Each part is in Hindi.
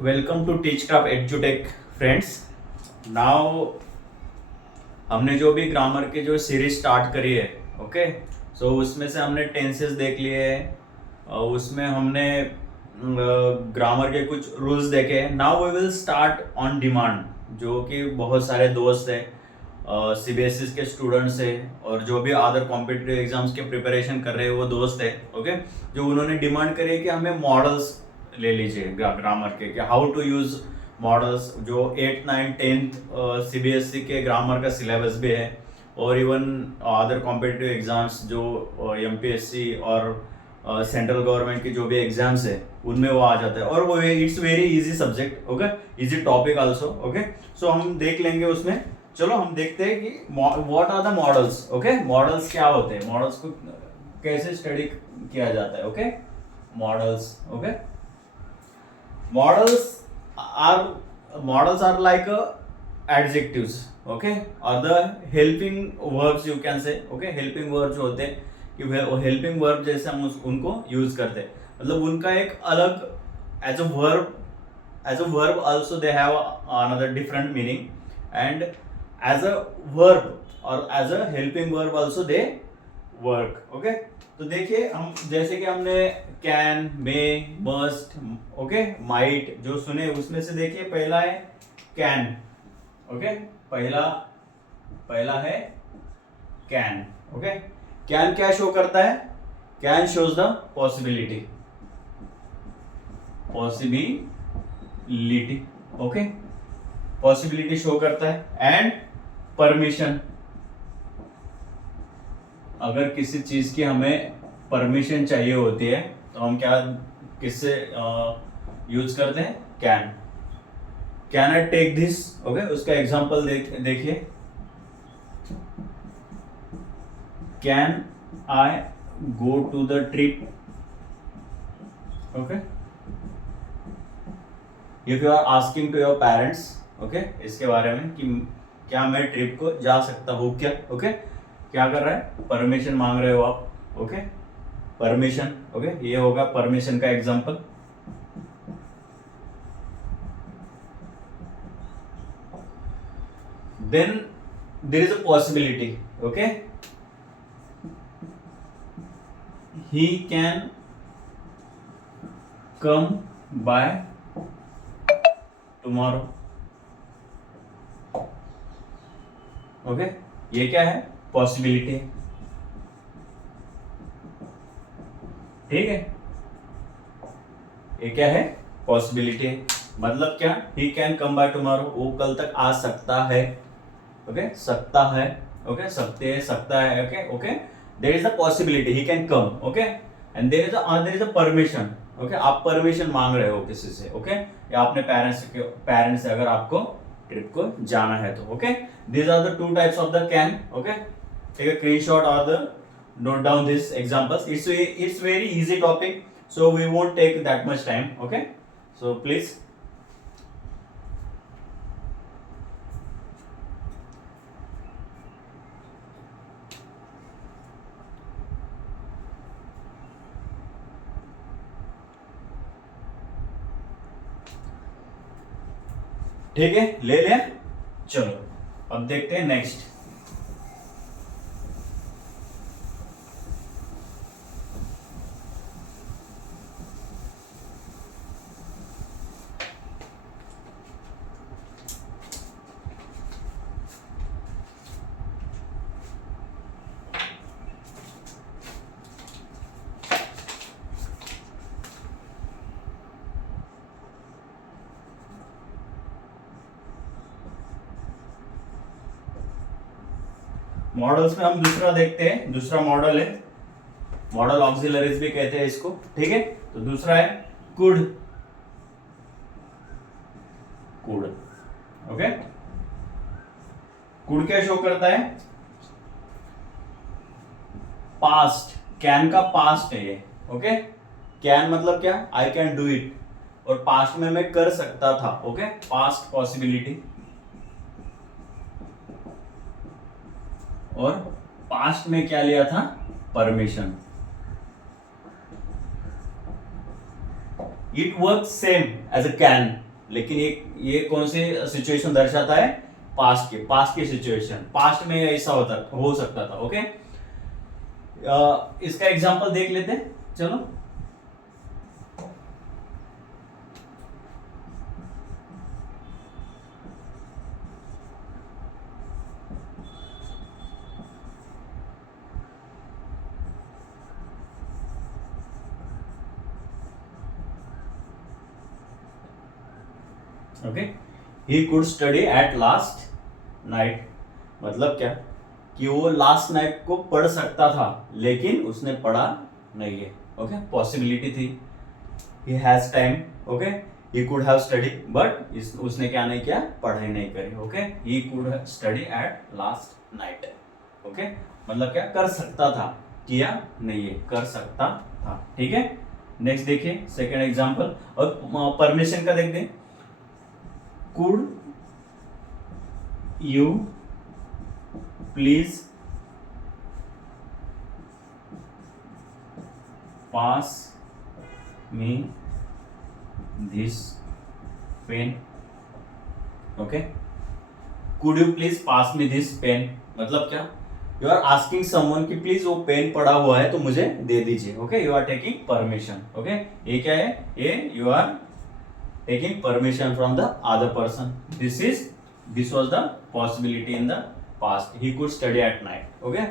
वेलकम टू टीचक्राफ्ट एजुटेक फ्रेंड्स। नाउ हमने जो भी ग्रामर की जो सीरीज स्टार्ट करी है, ओके, सो उसमें से हमने टेंसेस देख लिए हैं और उसमें हमने ग्रामर के कुछ रूल्स देखे हैं। Now we will start on demand, जो कि बहुत सारे दोस्त हैं, सीबीएसई के स्टूडेंट्स है और जो भी अदर कॉम्पिटिटिव एग्जाम्स के प्रिपरेशन कर रहे हैं वो दोस्त है, ओके, जो उन्होंने डिमांड करी है कि हमें मॉडल्स ले लीजिए ग्रामर के, कि हाउ टू यूज मॉडल्स। जो 8th 9th 10th सीबीएसई के ग्रामर का सिलेबस भी है और इवन अदर कॉम्पिटिटिव एग्जाम्स जो एमपीएससी और सेंट्रल गवर्नमेंट की जो भी एग्जाम्स है उनमें वो आ जाता है और वो it's very easy subject, okay, easy topic also, okay. So हम देख लेंगे उसमें। चलो हम देखते हैं कि what are the models, okay, models क्या होते हैं, मॉडल्स को कैसे स्टडी किया जाता है, okay, models, okay. Models are like adjectives, okay, or the helping verbs you can say, okay, helping verbs जो होते हैं कि helping verb जैसे हम उनको यूज करते हैं, मतलब उनका एक अलग as a verb also they have another different meaning, and as a verb or as a helping verb also they work, okay। तो देखिए हम जैसे कि हमने can, may, must, okay, might जो सुने उसमें से देखिए पहला है कैन, ओके, पहला है कैन, ओके। कैन क्या शो करता है? Can shows the possibility, okay, possibility show करता है। एंड परमिशन, अगर किसी चीज की हमें परमिशन चाहिए होती है तो हम क्या किससे यूज करते हैं? Can I take this, okay. उसका एग्जांपल देखिए, can I go to the trip, okay. If you are asking to your parents, okay, इसके बारे में कि क्या मैं ट्रिप को जा सकता हूँ क्या, ओके, क्या कर रहा है? परमिशन मांग रहे हो आप, ओके, परमिशन, ओके, ये होगा परमिशन का example. Then there is a possibility, okay, he can come by tomorrow, okay, ये क्या है? पॉसिबिलिटी, ठीक है, ये क्या है? पॉसिबिलिटी। मतलब क्या? ही कैन कम बाय टुमारो, वो कल तक आ सकता है, ओके, सकता है, ओके, सकता है, okay, okay, there is a possibility he can come, okay, and there is a permission, okay, आप परमिशन मांग रहे हो किसी से, ओके, या अपने पेरेंट्स से अगर आपको ट्रिप को जाना है तो, okay. These are the two types of the can, okay. Take a screenshot और the note down these examples. It's very easy topic, so we won't take that much time, okay, so please. ठीक है, ले लिया। चलो अब देखते हैं नेक्स्ट। मॉडल्स में हम दूसरा देखते हैं, दूसरा मॉडल है, मॉडल ऑक्सिलरीज भी कहते हैं इसको, ठीक है। तो दूसरा है कुड, ओके। कुड क्या शो करता है? पास्ट, कैन का पास्ट है ये, ओके। कैन मतलब क्या? आई कैन डू इट, और पास्ट में मैं कर सकता था, ओके, पास्ट पॉसिबिलिटी। और पास्ट में क्या लिया था? Permission. It works same as a can. लेकिन ये कौन सी सिचुएशन दर्शाता है? पास्ट की सिचुएशन, पास्ट में ऐसा हो सकता था। ओके, इसका एग्जांपल देख लेते हैं, चलो। Okay, he could study at last night, मतलब क्या कि वो लास्ट नाइट को पढ़ सकता था लेकिन उसने पढ़ा नहीं है। ओके, पॉसिबिलिटी थी, he has time. Okay, he could have study but उसने क्या नहीं किया? पढ़ाई नहीं करी। Okay, he could study at last night. Okay, मतलब क्या? कर सकता था, किया नहीं है, कर सकता था। ठीक है, नेक्स्ट देखिए सेकेंड एग्जांपल, और परमिशन का देख दें। Could you please pass me this pen? Okay, could you please pass me this pen, मतलब क्या? यू आर आस्किंग समवन कि प्लीज वो पेन पड़ा हुआ है तो मुझे दे दीजिए। Okay, you are taking permission. Okay, ये क्या है? ये you are taking permission from the other person. This was the possibility in the past. He could study at night. Okay,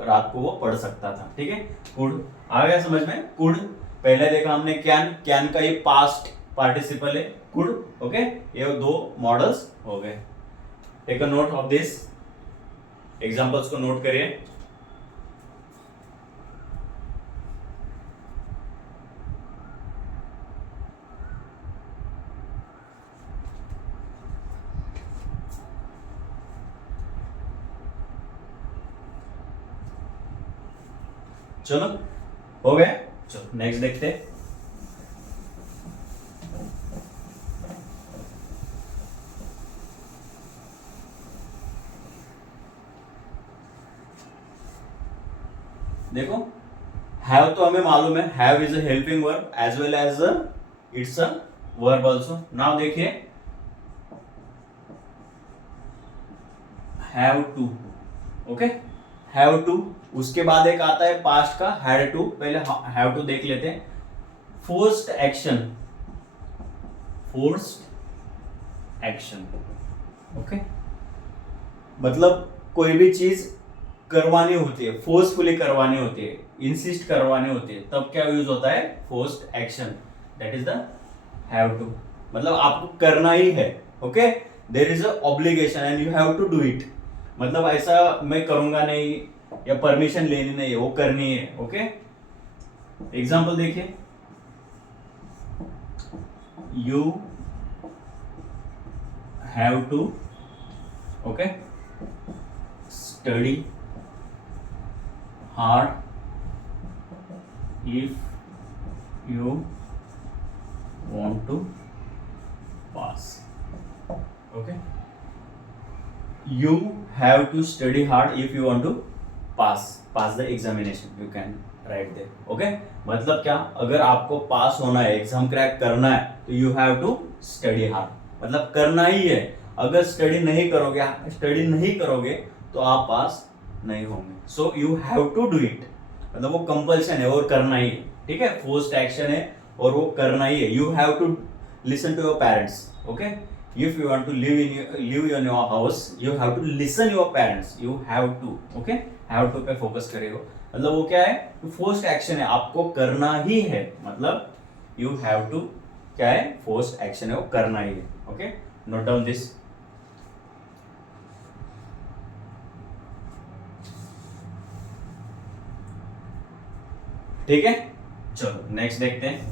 रात को वो पढ़ सकता था। ठीक है, could आ गया समझ में? could पहले देखा हमने, can का ये past participle है, could। ओके, ये दो मॉडल्स हो गए। Take a note of this, examples को नोट करिए। चलो, हो गए। चलो नेक्स्ट देखते हैं। देखो, हैव तो हमें मालूम है, have is a helping verb as well as it's a verb also. Now देखिए, have to. Okay, have to, उसके बाद एक आता है पास्ट का हैड टू। पहले हैव टू देख लेते हैं। Forced action, forced action. Okay, मतलब कोई भी चीज करवानी होती है, फोर्सफुली करवानी होती है, इंसिस्ट करवानी होती है, तब क्या यूज होता है? Forced action, that is the have to. मतलब आपको करना ही है। Okay, there is a obligation and you have to do it. मतलब ऐसा मैं करूंगा नहीं या परमिशन लेनी नहीं है, वो करनी है। ओके, एग्जांपल देखिए, you have to okay study hard if you want to pass. Okay, you have to study hard if you want to pass the examination. You can write there. Okay, मतलब क्या, अगर आपको पास होना है, एग्जाम क्रैक करना है, तो you have to study hard, मतलब करना ही है। अगर स्टडी नहीं करोगे तो आप पास नहीं होंगे। So you have to do it, मतलब वो कंपल्सन है और करना ही है। ठीक है, फोर्स्ड एक्शन है और वो करना ही है। You have to listen to your parents. Okay, if you want to live in your house, you have to listen your parents. You have to, okay, have to pay focus करेगा, मतलब वो क्या है? फोर्स्ड एक्शन है, आपको करना ही है। मतलब यू हैव टू क्या है? फोर्स्ड एक्शन है, वो करना ही है। Okay, note down this. ठीक है, चलो नेक्स्ट देखते हैं।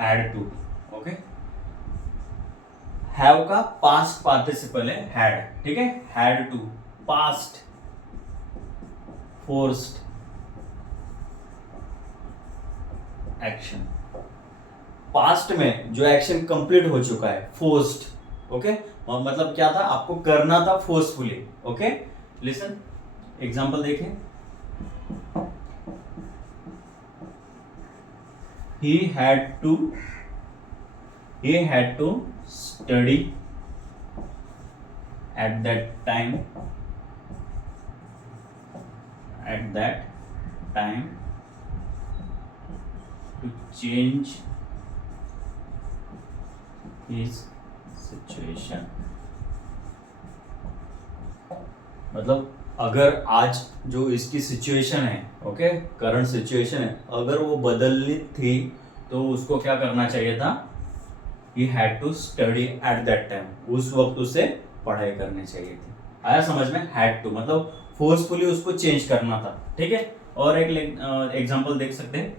had to, ओके, हैव का पास्ट पार्टिसिपल है had। ठीक है, had to, past forced action, past में जो एक्शन कंप्लीट हो चुका है, फोर्स्ड, ओके, और मतलब क्या था, आपको करना था फोर्सफुली। ओके, लिसन, एग्जांपल देखें। he had to he had to study at that time to change his situation। मतलब अगर आज जो इसकी सिचुएशन है, ओके, करंट सिचुएशन है, अगर वो बदलनी थी तो उसको क्या करना चाहिए था, he had to study at that time, उस वक्त उसे पढ़ाई करनी चाहिए थी। आया समझ में? had to मतलब फोर्सफुली उसको चेंज करना था। ठीक है, और एक एग्जांपल देख सकते हैं,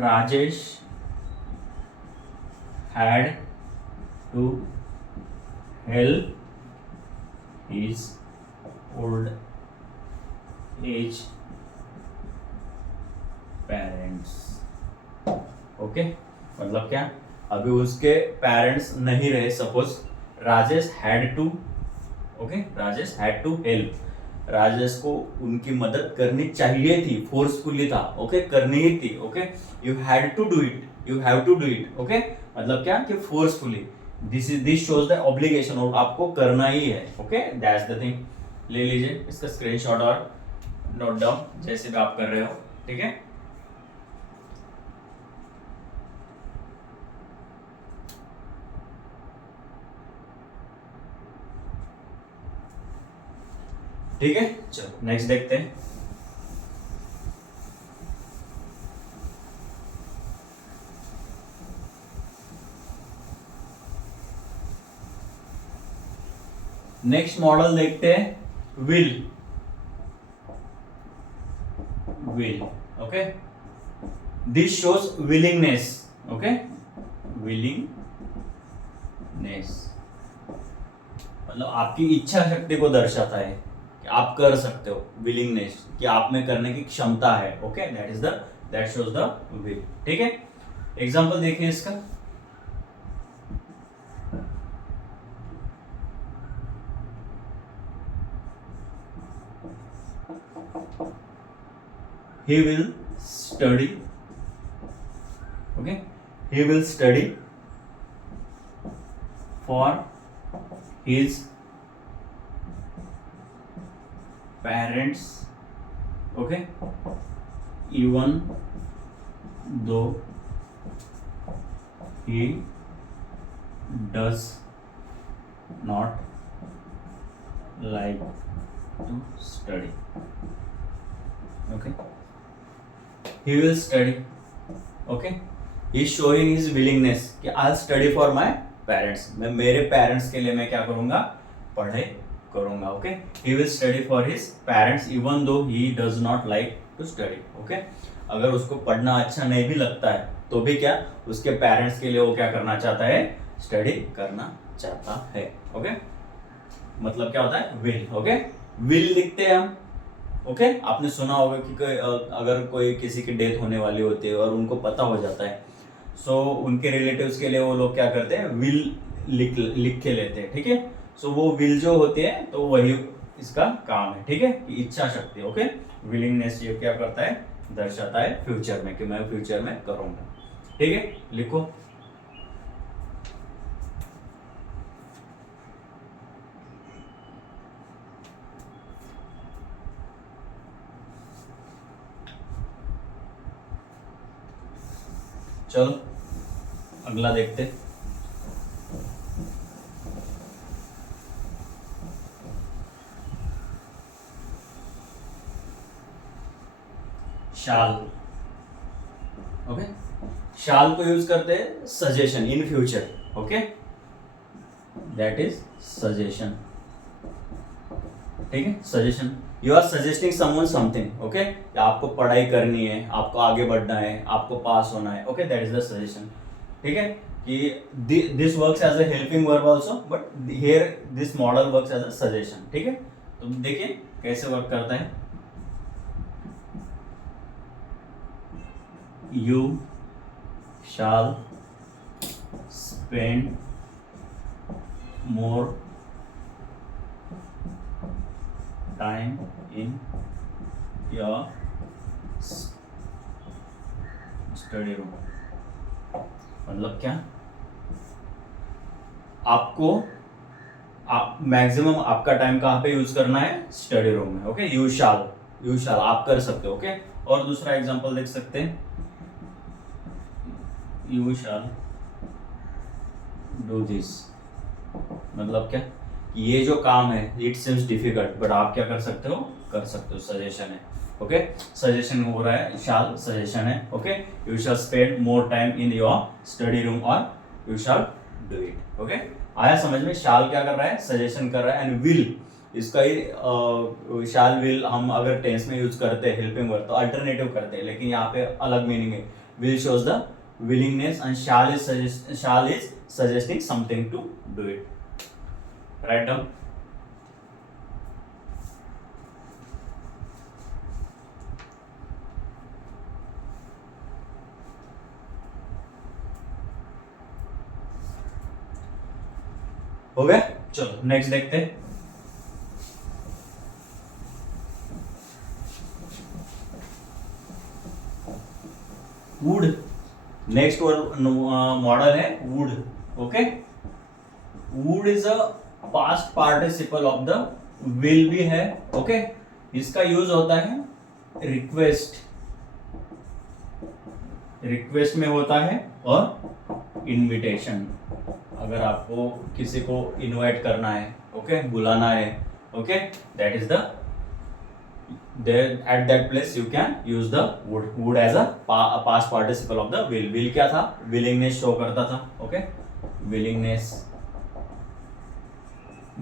Rajesh had to help his old age parents। Okay, मतलब क्या, अभी उसके पेरेंट्स नहीं रहे, suppose Rajesh had to, okay, Rajesh had to help, Rajesh को उनकी मदद करनी चाहिए थी, फोर्सफुली था, ओके, करनी ही थी। Okay, you had to do it, you have to do it. Okay, मतलब क्या कि forcefully, this shows the obligation, और आपको करना ही है। Okay, that's the thing. ले लीजिए इसका स्क्रीनशॉट और नोट डाउन, जैसे भी आप कर रहे हो। ठीक है, ठीक है, चलो नेक्स्ट देखते हैं। नेक्स्ट मॉडल देखते हैं, will. Will, okay, this shows willingness. Okay, willingness मतलब आपकी इच्छा शक्ति को दर्शाता है कि आप कर सकते हो, विलिंगनेस कि आप में करने की क्षमता है। Okay, that shows the will. ठीक है, एग्जांपल देखिए इसका, he will study, okay, he will study for his parents, okay, even though he does not like to study। okay, he will study, okay, he is showing his willingness कि I'll study for my parents, मैं मेरे पेरेंट्स के लिए मैं क्या करूंगा, पढ़ाई करूंगा। Okay, he will study for his parents even though he does not like to study। Okay, अगर उसको पढ़ना अच्छा नहीं भी लगता है तो भी क्या, उसके पेरेंट्स के लिए वो क्या करना चाहता है, स्टडी करना चाहता है। ओके, मतलब क्या होता है, विल। ओके, विल लिखते हैं हम। ओके, आपने सुना होगा कि अगर कोई किसी की डेथ होने वाली होती है और उनको पता हो जाता है, सो उनके रिलेटिव्स के लिए वो लोग क्या करते हैं, विल लिख के लेते हैं। ठीक है, सो वो विल जो होती है तो वही इसका काम है। ठीक है, कि इच्छा शक्ति। ओके, विलिंगनेस ये क्या करता है, दर्शाता है फ्यूचर में कि मैं फ्यूचर में करूंगा। ठीक है, लिखो। चलो अगला देखते। शाल। ओके, शाल को यूज करते हैं suggestion in future. Okay, that is suggestion. ठीक है, suggestion, you are suggesting someone something. Okay, आपको पढ़ाई करनी है, आपको आगे बढ़ना है, आपको पास होना है। Okay, that is the suggestion. ठीक है, कि this works as a helping verb also, but here this model works as a suggestion. ठीक है, तो देखिए कैसे वर्क करता है। You shall spend more time in your study room. मतलब क्या, आपको मैक्सिमम आपका टाइम कहाँ पे यूज करना है, स्टडी रूम में। ओके, यू शाल आप कर सकते हो। ओके, और दूसरा एग्जांपल देख सकते हैं, यू शाल डू दिस। मतलब क्या, ये जो काम है इट सीम्स डिफिकल्ट, बट आप क्या कर सकते हो, सजेशन है। ओके, सजेशन हो रहा है, शाल सजेशन है। Okay, you shall spend more time in your study room और you shall do it. Okay, आया समझ में? शाल क्या कर रहा है, सजेशन कर रहा है। एंड विल, इसका ही शाल विल हम अगर टेंस में यूज करते हैं हेल्पिंग वर्ब तो अल्टरनेटिव करते हैं, लेकिन यहाँ पे अलग मीनिंग है। Will shows the willingness and shall is suggesting something to do it. Write down. हो गया, चलो नेक्स्ट देखते हैं। वुड, नेक्स्ट मॉडल है would. Okay, would is a past participle of the will भी है। ओके, इसका यूज होता है रिक्वेस्ट में होता है और इनविटेशन, अगर आपको किसी को इनवाइट करना है, ओके, बुलाना है। Okay, that is the there at that place you can use the would as a past participle of the will क्या था, willingness show करता था। okay, willingness,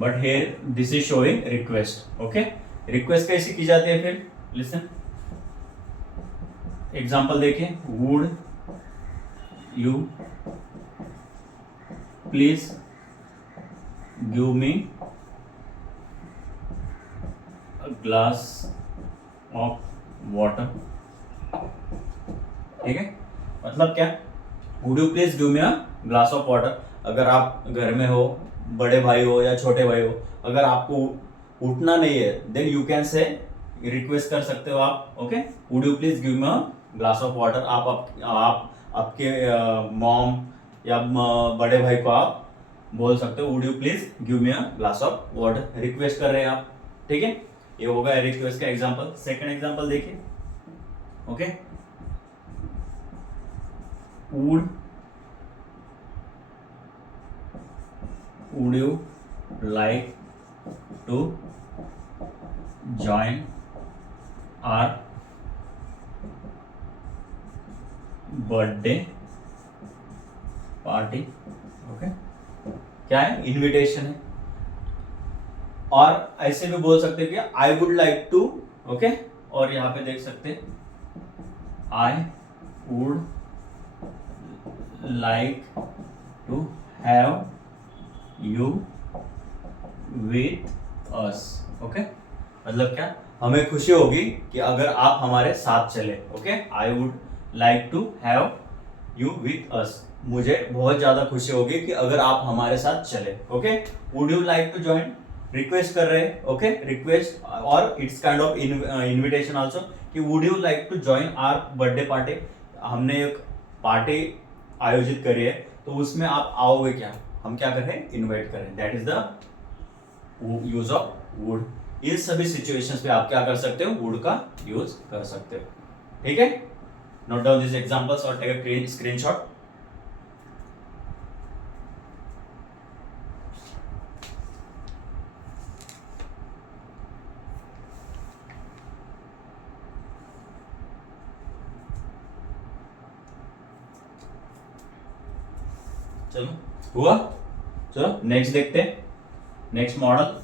but here this is showing request। okay, request कैसे की जाती है, फिर listen, एग्जांपल देखिए, would you please give me a glass of water. ठीक है, मतलब क्या, would you please give me a glass of water. अगर आप घर में हो, बड़े भाई हो या छोटे भाई हो, अगर आपको उठना नहीं है then you can say, request कर सकते हो आप। Okay, would you please give me a glass of water. आप आपके मॉम या बड़े भाई को आप बोल सकते हो, would you please give me a glass of water, request कर रहे हैं आप। ठीक है, ये होगा रिक्वेस्ट का एग्जांपल। सेकंड एग्जांपल देखिए। Okay, would you like to join our birthday party। Okay, क्या है, इनविटेशन है। और ऐसे भी बोल सकते हैं कि I would like to. Okay, और यहां पे देख सकते हैं, I would like to have you with us. Okay, मतलब क्या, हमें खुशी होगी कि अगर आप हमारे साथ चले। Okay, I would like to have you with us, मुझे बहुत ज्यादा खुशी होगी कि अगर आप हमारे साथ चले। Okay, would you like to join, request कर रहे हैं। ओके, रिक्वेस्ट, और it's kind of invitation also, कि would you like to join our birthday party. हमने एक पार्टी आयोजित करी है, तो उसमें आप आओगे क्या, हम क्या कर रहे हैं, इनवाइट कर रहे हैं। That is the use of would. इन सभी सिचुएशंस पे आप क्या कर सकते हो, वुड का यूज कर सकते हो। ठीक है, नोट डाउन दिस एग्जांपल्स और टेक अ स्क्रीनशॉट। चलो हुआ, चलो नेक्स्ट देखते हैं, नेक्स्ट मॉडल।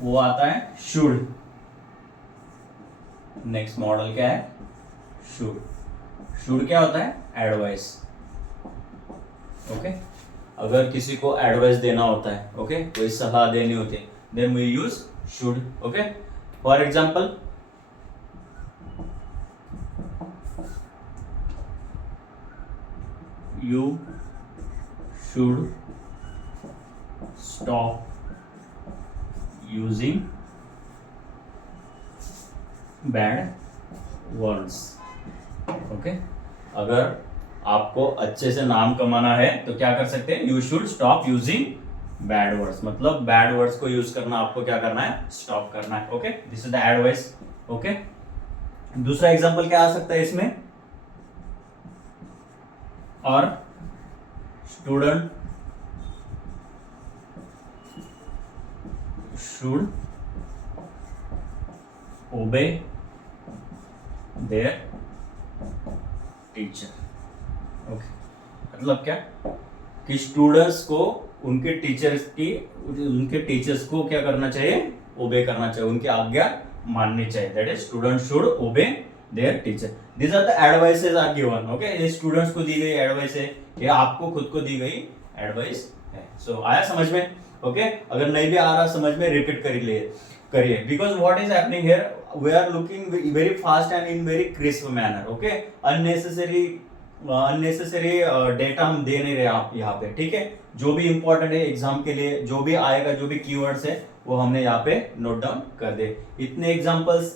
वो आता है शुड। नेक्स्ट मॉडल क्या है, शुड। शुड क्या होता है, एडवाइस। ओके, अगर किसी को एडवाइस देना होता है, ओके, कोई सलाह देनी होती है, then we use should, okay. For example, you should stop using bad words, okay. अगर आपको अच्छे से नाम कमाना है तो क्या कर सकते हैं, you should stop using bad words, मतलब बैड वर्ड्स को यूज करना आपको क्या करना है, स्टॉप करना है, okay. This is the advice, okay. दूसरा एग्जांपल क्या आ सकता है इसमें, और student should obey their teacher, okay. मतलब क्या कि स्टूडेंट्स को उनके टीचर्स को क्या करना चाहिए, ओबे करना चाहिए, उनकी आज्ञा माननी चाहिए, that is student should obey their teacher. This are the advices are given, okay. ये स्टूडेंट्स को दी गई एडवाइस है, ये आपको खुद को दी गई एडवाइस है। सो आया समझ में, ओके। अगर नहीं भी आ रहा समझ में, रिपीट करिए, because what is happening here, we are looking very fast and in very crisp manner, okay. Unnecessary data हम दे नहीं रहे आप यहाँ पे, ठीक है। जो भी इंपॉर्टेंट है एग्जाम के लिए, जो भी आएगा, जो भी कीवर्ड्स है वो हमने यहाँ पे नोट डाउन कर दे। इतने एग्जाम्पल्स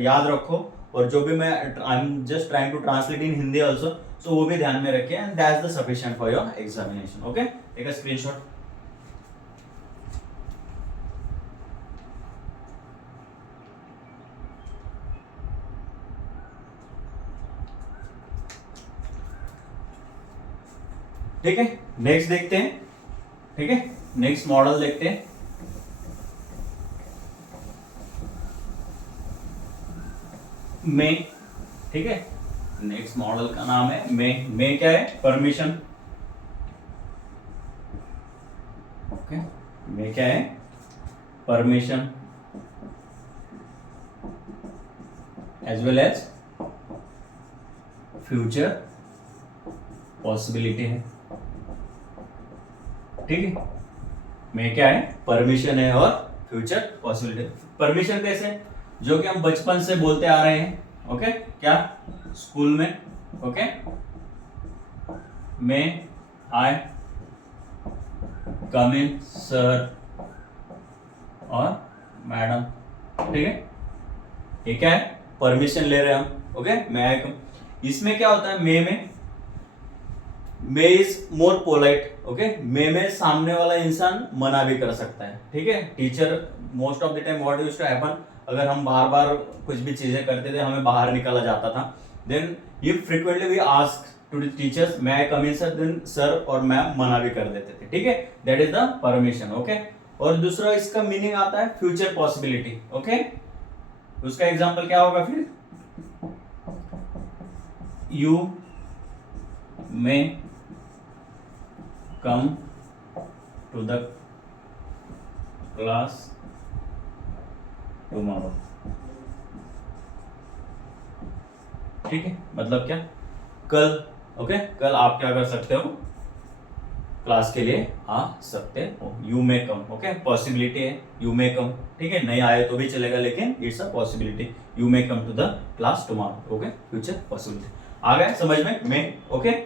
याद रखो, और जो भी मैं I am just trying to translate in Hindi also, so वो भी ध्यान में रखिए, and that's the sufficient for your examination, okay. Take a screenshot. ठीक है, नेक्स्ट देखते हैं, ठीक है, नेक्स्ट मॉडल देखते हैं। मे, ठीक है, नेक्स्ट मॉडल का नाम है मे क्या है, परमिशन, ओके। मे क्या है, permission, as well as future possibility है, ठीक है। मे क्या है, परमिशन है और फ्यूचर पॉसिबिलिटी। परमिशन कैसे, जो कि हम बचपन से बोलते आ रहे हैं, ओके, क्या, स्कूल में, okay, may I come in sir और मैडम, ठीक है। ये क्या है, परमिशन ले रहे हैं हम, ओके, मे आई कम। इसमें क्या होता है, मे इज मोर पोलाइट, ओके। मे में सामने वाला इंसान मना भी कर सकता है, ठीक है। Teacher most of the time what used to happen, अगर हम बार बार कुछ भी चीजें करते थे, हमें बाहर निकाला जाता था, then if frequently we ask to the teachers may I come in sir, then sir और मैम मना भी कर देते थे, ठीक है। That is the permission, okay. और दूसरा इसका मीनिंग आता है फ्यूचर पॉसिबिलिटी, ओके। उसका एग्जांपल क्या होगा फिर, you may come to the class tomorrow, ठीक है। मतलब क्या, कल, ओके, कल आप क्या कर सकते हो, क्लास के लिए आ सकते हो, you may come, okay. Possibility है, यू मे कम, ठीक है। नहीं आए तो भी चलेगा, लेकिन it's a possibility, you may come to the class tomorrow, okay, future possibility. आ गया समझ में, मे, ओके।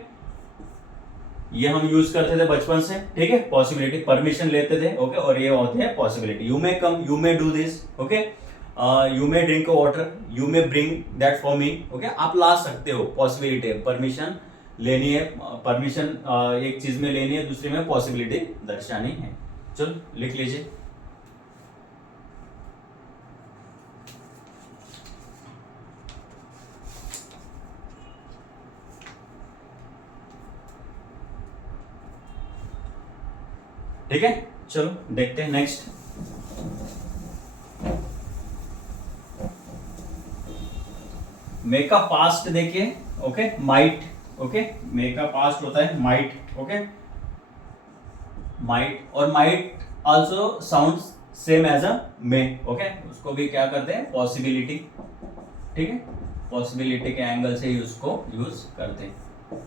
ये हम यूज करते थे बचपन से, ठीक है, पॉसिबिलिटी, परमिशन लेते थे, ओके, और ये होती है possibility, you may come, you may do this, okay, you may drink water, you may bring that for me, okay. आप ला सकते हो, पॉसिबिलिटी है, परमिशन लेनी है, परमिशन एक चीज में लेनी है, दूसरे में पॉसिबिलिटी दर्शानी है। चलो लिख लीजिए, ठीक है। चलो देखते हैं नेक्स्ट, मे का पास्ट देखिए, ओके, माइट, ओके। मे का पास्ट होता है माइट, ओके, माइट, और might also sounds same as a may, okay. उसको भी क्या करते हैं, पॉसिबिलिटी, ठीक है, पॉसिबिलिटी के एंगल से उसको यूज करते हैं,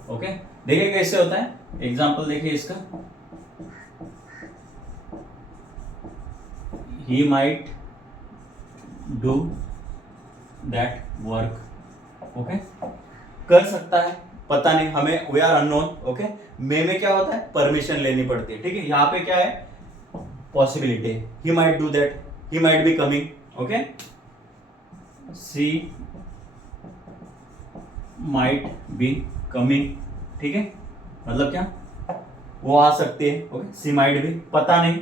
ओके, देखिए कैसे होता है, एग्जाम्पल देखिए इसका, ही might do that work. Okay, कर सकता है, पता नहीं, हमें वी आर अननोन। ओके, मे में क्या होता है, परमिशन लेनी पड़ती है। ठीक है, यहाँ पे क्या है, possibility, he might do that, he might be coming. Okay, she might be coming. ठीक है, मतलब क्या, वो आ सकती है। ओके, सी माइट बी, पता नहीं,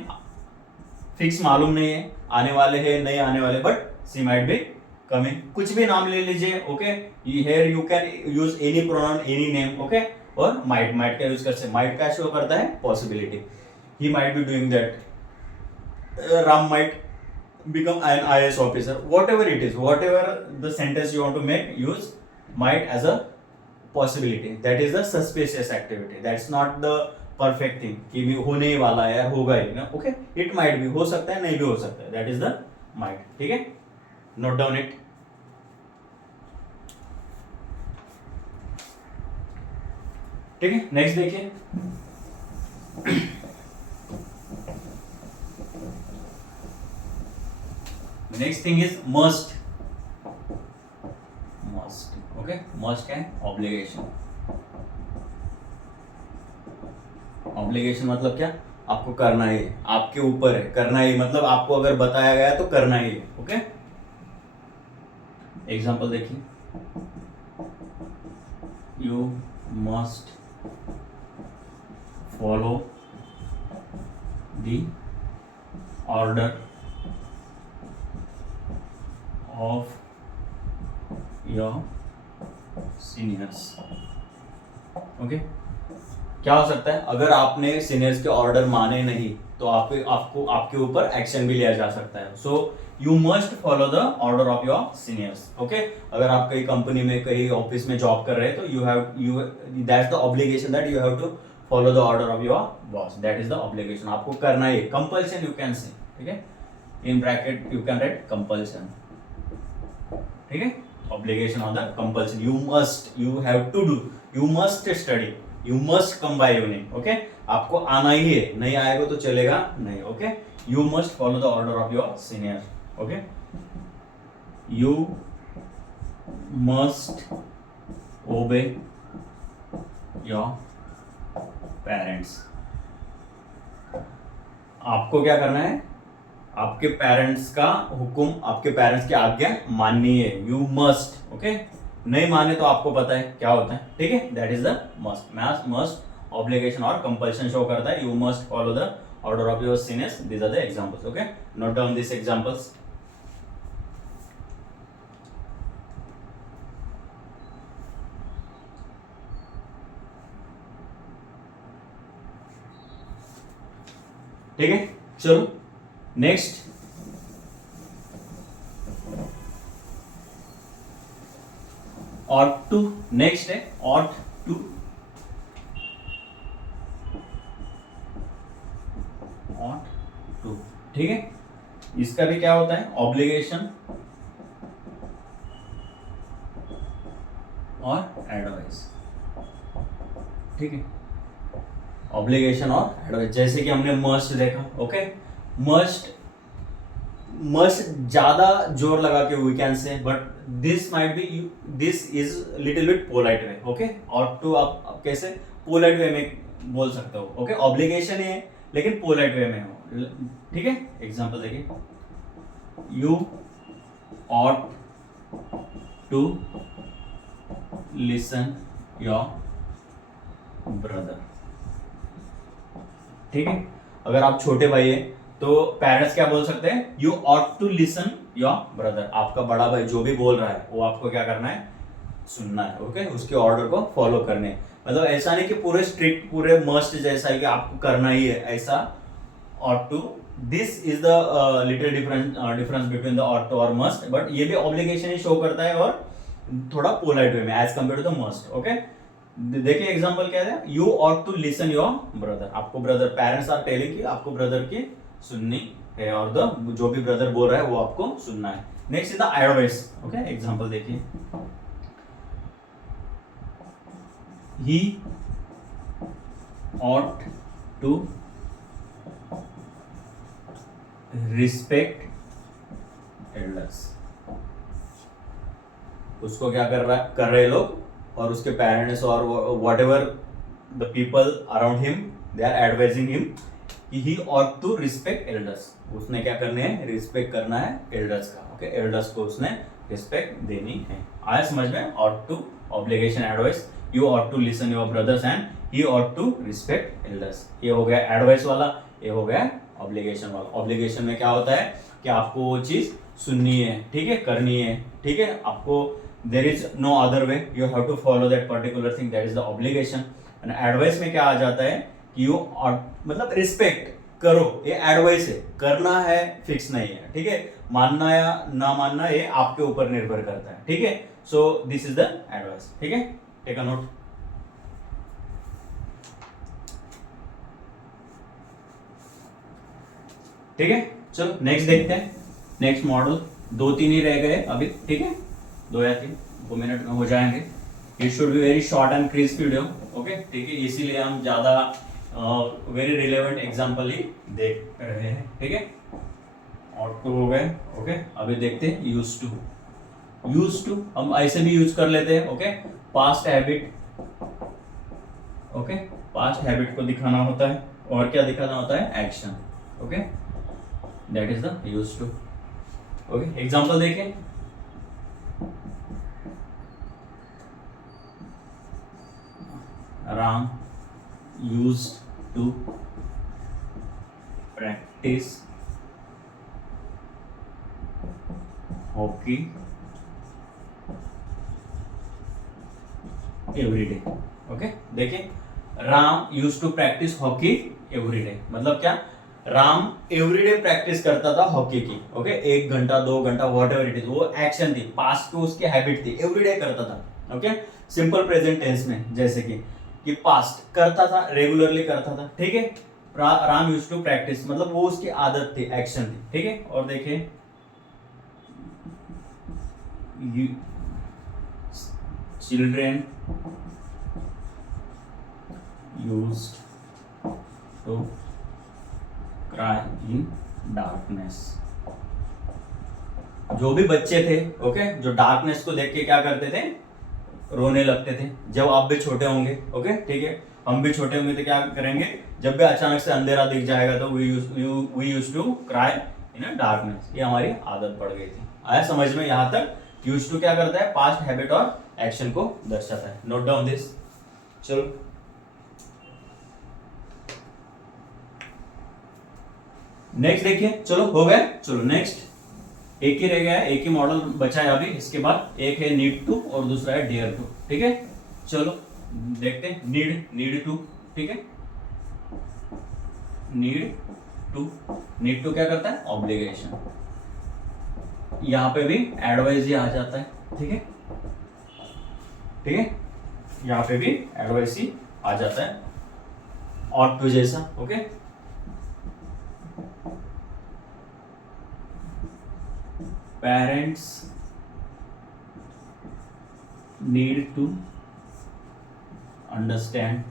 फिक्स मालूम नहीं है आने वाले हैं नहीं आने वाले, but she might be coming, कुछ भी नाम ले लीजिए। Okay, here you can use any pronoun, any name. Okay, और माइट, माइट का यूज कर सकते, माइट का शो करता है possibility, he might be doing that, Ram might become an IAS officer. Whatever it is, whatever the sentence you want to make, use might as a possibility. That is the suspicious activity. That's not the perfect thing कि भी होने ही वाला है यार, होगा ही ना। ओके, इट माइट भी, हो सकता है, नहीं भी हो सकता है, दैट इज द माइट। ठीक है, नोट डाउन इट। ठीक है, नेक्स्ट देखिए, next thing is must. Must, okay, must क्या है, ऑब्लिगेशन। ऑब्लिगेशन मतलब क्या, आपको करना ही है, आपके ऊपर है, करना ही, मतलब आपको अगर बताया गया तो करना ही है। ओके, एग्जांपल देखिए, you must follow the order of your seniors. Okay, क्या हो सकता है, अगर आपने सीनियर्स के ऑर्डर माने नहीं तो आपको आपके ऊपर एक्शन भी लिया जा सकता है। So you must follow the order of your seniors. Okay, अगर आप कहीं कंपनी में, कहीं ऑफिस में जॉब कर रहे हैं तो you that's the obligation that you have to follow the order of your boss, that is the obligation, आपको करना ही, कंपल्सन यू कैन से। ठीक है, in bracket you can write compulsion. ठीक है, obligation on the compulsion, you must, you have to do, you must study, you must come by evening. Okay, आपको आना ही है, नहीं आएगा तो चलेगा नहीं। Okay, you must follow the order of your senior. Okay, you must ओबे योर पेरेंट्स, आपको क्या करना है, आपके पेरेंट्स का हुक्म, आपके पेरेंट्स की आज्ञा माननी है, यू मस्ट। ओके, नहीं माने तो आपको पता है क्या होता है। ठीक है, that is the must. Must obligation और कंपल्शन शो करता है, you must follow the order of your seniors, these are the examples. Okay, note down this examples. ठीक है, चलो नेक्स्ट, ought to, नेक्स्ट है ought to, ought to। ठीक है, इसका भी क्या होता है, ऑब्लिगेशन और एडवाइस। ठीक है, ऑब्लिगेशन और एडवाइस, जैसे कि हमने मस्ट देखा। ओके, मस्ट ज्यादा जोर लगा के we can say, but this might be, this is little bit polite way. Okay, और टू आप कैसे पोलाइट वे में बोल सकते हो। ओके, ऑब्लिगेशन है लेकिन पोलाइट वे में हो। ठीक है, एग्जांपल देखिए, you ought to listen your brother. ठीक है, अगर आप छोटे भाई है तो पेरेंट्स क्या बोल सकते हैं, you ought to listen your brother, आपका बड़ा भाई जो भी बोल रहा है वो आपको क्या करना है, सुनना है। ओके, उसके ऑर्डर को फॉलो करने, मतलब ऐसा नहीं कि पूरे स्ट्रिक्ट, पूरे मस्ट जैसा है कि आपको करना ही है, ऐसा ought to, this is the little difference between the ought to और मस्ट, बट ये भी ऑब्लिगेशन ही शो करता है और थोड़ा पोलाइट वे में as compare to the must. Okay, देखिए एग्जांपल क्या है, you ought to listen your brother, आपको ब्रदर, पेरेंट्स आर टेलिंग कि आपको ब्रदर की सुननी है और द जो भी ब्रदर बोल रहा है वो आपको सुनना है। Next is the advice. Okay, example देखिए, he ought to respect elders। उसको क्या कर रहे लोग और उसके पेरेंट्स और whatever the people around him, they are advising him कि he ought to respect elders. उसने क्या करने है, रिस्पेक्ट करना है एल्डर्स का। ओके, एल्डर्स को उसने रिस्पेक्ट देनी है। आया समझ में? Ought to, obligation, advice. You ought to listen your brothers and he ought to respect elders. ये हो गया एडवाइस वाला, ये हो गया ऑब्लिगेशन वाला। ऑब्लिगेशन में क्या होता है कि आपको वो चीज सुननी है, ठीक है, करनी है, ठीक है, आपको there is no other way, you have to follow that particular thing, that is the obligation. And advice में क्या आ जाता है कि यू मतलब रिस्पेक्ट करो, ये एडवाइस है, करना है फिक्स नहीं है, ठीक है, मानना या ना मानना ये आपके ऊपर निर्भर करता है, ठीक है। So this is the advice, ठीक है, टेक अ नोट। ठीक है, चलो नेक्स्ट देखते हैं। नेक्स्ट मॉडल 2-3 ही रह गए अभी, ठीक है, 2 या 3 मिनट में हो जाएंगे। It should be very short and crisp video, okay, ठीक है, इसीलिए हम ज्यादा वेरी रिलेवेंट एग्जांपल ही देख रहे हैं, ठीक है। और तो हो गए, ओके, अभी देखते हैं यूज टू। यूज टू हम ऐसे भी यूज कर लेते हैं, okay, past habit, okay, past habit को दिखाना होता है और क्या दिखाना होता है, action, okay, that is the use to. Okay, example देखें। Ram used to practice hockey every day। ओके, देखिए, Ram use to practice hockey every day, मतलब क्या, राम एवरीडे प्रैक्टिस करता था हॉकी की, ओके, 1 घंटा 2 घंटा वॉट एवर इट इज, वो एक्शन थी, पास्ट की उसकी हैबिट थी, एवरीडे करता था। ओके, सिंपल प्रेजेंट टेंस में जैसे कि पास्ट करता था, रेगुलरली करता था, ठीक है। राम यूज टू प्रैक्टिस मतलब वो उसकी आदत थी, एक्शन थी, ठीक है। और देखिए, children used to cry in darkness. जो भी बच्चे थे, ओके, जो डार्कनेस को देख के क्या करते थे, रोने लगते थे। जब आप भी छोटे होंगे, ओके, ठीक है, हम भी छोटे होंगे तो क्या करेंगे, जब भी अचानक से अंधेरा दिख जाएगा तो we use to cry in darkness, ये हमारी आदत पड़ गई थी। आया समझ में? यहां तक यूज टू क्या करता है, पास्ट हैबिट और एक्शन को दर्शाता है। Note down this. चलो नेक्स्ट देखिए, चलो हो गए, चलो नेक्स्ट एक ही रह गया है, एक ही मॉडल बचा है अभी। इसके बाद एक है नीड टू और दूसरा है डेयर टू, ठीक है। चलो देखते हैं, नीड टू, ठीक है, नीड टू क्या करता है, ऑब्लिगेशन। यहां पे भी एडवाइस ही आ जाता है, ठीक है, ठीक है, यहां पे भी एडवाइस ही आ जाता है, ऑट टू जैसा, okay. Parents need to understand,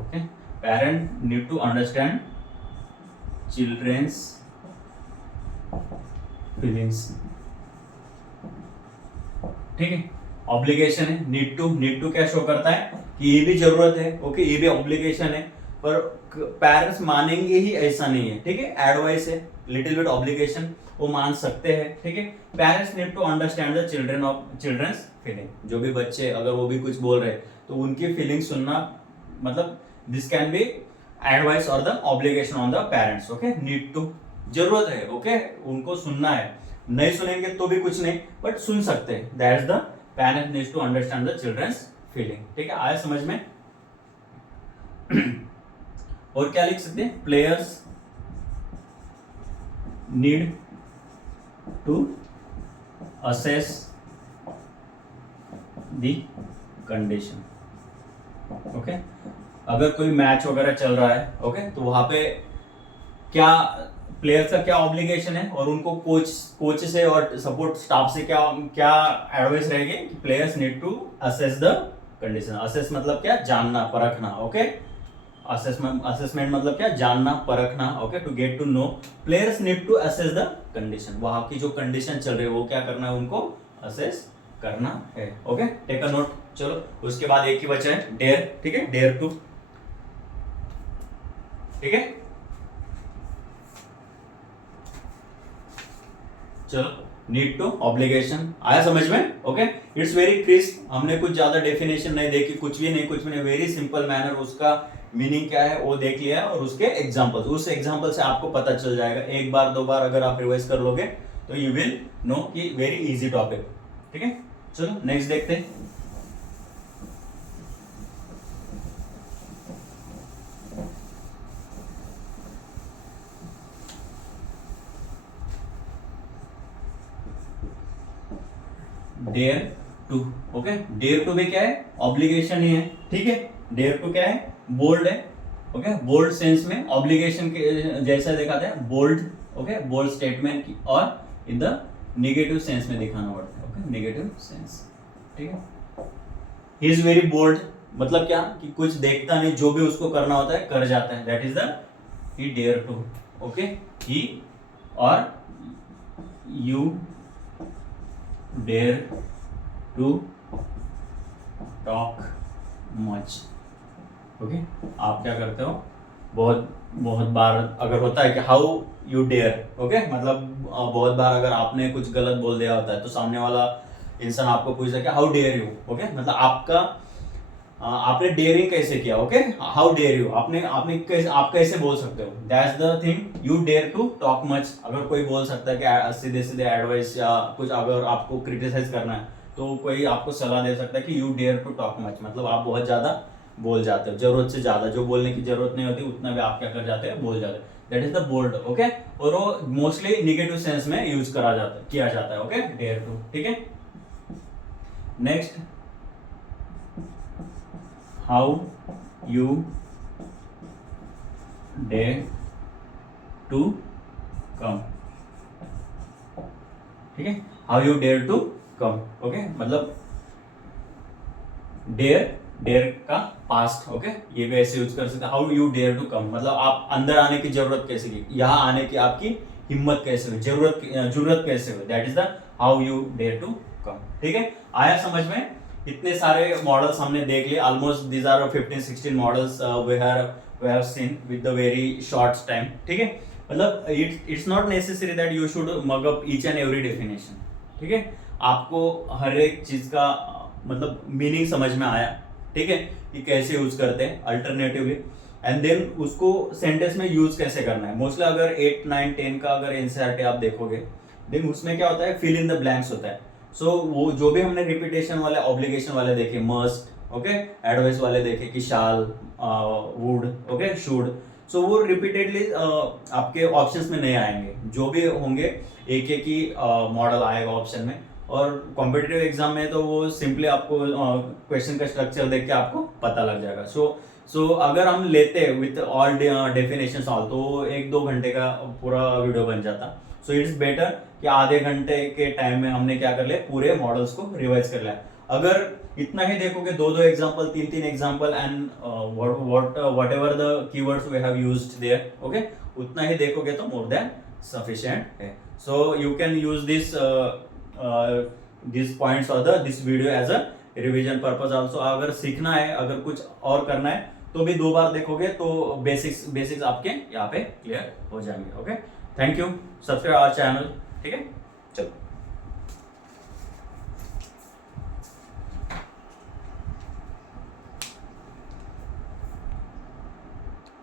okay, parent need to understand children's feelings, ठीक है। ऑब्लिगेशन है, नीड टू क्या शो करता है कि ये भी जरूरत है, ओके, ये भी ऑब्लिगेशन है, पर पेरेंट्स मानेंगे ही ऐसा नहीं है, ठीक है, एडवाइस है, लिटिल बिट ऑब्लिगेशन, वो मान सकते हैं, ठीक है। Parents need to understand the children's feeling. जो भी बच्चे अगर वो भी कुछ बोल रहे तो उनकी फीलिंग सुनना, मतलब दिस कैन बी एडवाइस और the obligation on the parents, okay. Need to जरूरत है, ओके, उनको सुनना है, नहीं सुनेंगे तो भी कुछ नहीं, बट सुन सकते हैं, that is the parents needs to understand the children's feeling, ठीक है। आया समझ में? और क्या लिख सकते हैं, players need to assess the condition, okay. अगर कोई मैच वगैरह चल रहा है, ओके, तो वहां पे क्या प्लेयर्स का क्या ऑब्लिगेशन है और उनको कोच से और सपोर्ट स्टाफ से क्या क्या एडवाइस रहेगी कि players need to assess the condition. Assess मतलब क्या, जानना परखना, ओके। असेसमेंट मतलब क्या, जानना परखना, okay. To get to know, players need to assess the condition, वहां की जो कंडीशन चल रही है वो क्या करना है, उनको असेस करना है, ओके। Take a note. चलो उसके बाद एक ही बचा है, डेयर, ठीक है, डेयर टू, ठीक है। चलो, नीड टू ऑब्लिगेशन आया समझ में, ओके। इट्स वेरी क्रिस्प, हमने कुछ ज्यादा डेफिनेशन नहीं देखी, कुछ भी नहीं, वेरी सिंपल मैनर, उसका मीनिंग क्या है वो देख लिया और उसके एग्जांपल्स, उस एग्जांपल से आपको पता चल जाएगा। एक बार दो बार अगर आप रिवाइज कर लोगे तो यू विल नो कि वेरी इजी टॉपिक, ठीक है। चलो नेक्स्ट देखते हैं। Dare to, okay. Dare to भी क्या है, ऑब्लिगेशन ही है, ठीक है। डेयर टू क्या है, बोल्ड है, ओके। बोल्ड सेंस में ऑब्लिगेशन के जैसा दिखाते हैं, बोल्ड, ओके, बोल्ड स्टेटमेंट की, और इन द नेगेटिव सेंस में दिखाना पड़ता है, ओके, नेगेटिव सेंस, ठीक है। ही इज वेरी बोल्ड मतलब क्या कि कुछ देखता नहीं, जो भी उसको करना होता है कर जाता है, that is the he dare to, okay. He और you dare to talk much, okay. आप क्या करते हो, बहुत बहुत बार अगर होता है कि हाउ यू डेयर, ओके, मतलब बहुत बार अगर आपने कुछ गलत बोल दिया होता है तो सामने वाला इंसान आपको पूछता है कि हाउ डेयर यू, ओके, मतलब आपका आपने डेयरिंग कैसे किया, ओके, हाउ डेयर यू, आपने आपने कैसे, आप कैसे बोल सकते हो, that's the thing, you dare to talk much. अगर कोई बोल सकता है कि सीधे सीधे एडवाइस या कुछ अगर आपको क्रिटिसाइज करना है तो कोई आपको सलाह दे सकता है कि you dare to talk much, मतलब आप बहुत ज्यादा बोल जाते हो, जरूरत से ज्यादा, जो बोलने की जरूरत नहीं होती उतना भी आप क्या कर जाते हैं, बोल जाते हैं, that is the bold, okay. और वो मोस्टली निगेटिव सेंस में यूज करा जाता है, किया जाता है, ओके, डेयर टू, ठीक है। Next, how you dare to come, ठीक है, how you dare to come, okay, मतलब डेयर, डेयर का पास्ट, ओके, ये भी ऐसे यूज कर सकते हैं, how you dare to come, मतलब आप अंदर आने की जरूरत कैसे की, यहाँ आने की आपकी हिम्मत कैसे हुई, जरूरत कैसे हुई, that is the how you dare to come, ठीक है। आया समझ में। इतने सारे मॉडल्स हमने देख लिए, almost these are 15-16 models we have seen with the very short time, ठीक है। मतलब it's not necessary that you should mug up each and every definition, ठीक है। आपको हर एक चीज का मतलब मीनिंग समझ में आया, ठीक है, कि कैसे यूज करते हैं अल्टरनेटिवली, एंड देन उसको सेंटेंस में यूज कैसे करना है। मोस्टली अगर 8, 9, 10 का अगर एनसीईआरटी आप देखोगे देन उसमें क्या होता है, फिल इन द ब्लैंक्स होता है। सो वो जो भी हमने रिपीटेशन वाले, ऑब्लिगेशन वाले देखे, मस्ट, ओके, एडवाइस वाले देखे कि शाल, वुड, ओके, शुड, सो वो रिपीटेडली आपके ऑप्शंस में नहीं आएंगे, जो भी होंगे एक एक ही मॉडल आएगा ऑप्शन में। और कॉम्पिटिटिव एग्जाम में तो वो सिंपली आपको क्वेश्चन का स्ट्रक्चर देख के आपको पता लग जाएगा। सो अगर हम लेते विथ ऑल डेफिनेशंस ऑल तो 1-2 घंटे का पूरा वीडियो बन जाता। सो इट्स बेटर कि आधे घंटे के टाइम में हमने क्या कर लिया, पूरे मॉडल्स को रिवाइज कर लिया। अगर इतना ही देखोगे, 2-2 example, 3-3 example and whatever the keywords we have used there, okay, उतना ही देखोगे तो मोर देन सफिशिएंट है। So you can use this points और this video as a revision purpose also. अगर सीखना है, अगर कुछ और करना है तो भी 2 बार देखोगे तो बेसिक्स आपके यहाँ पे क्लियर हो जाएंगे, okay. Thank you, subscribe our channel, ठीक है। चलो।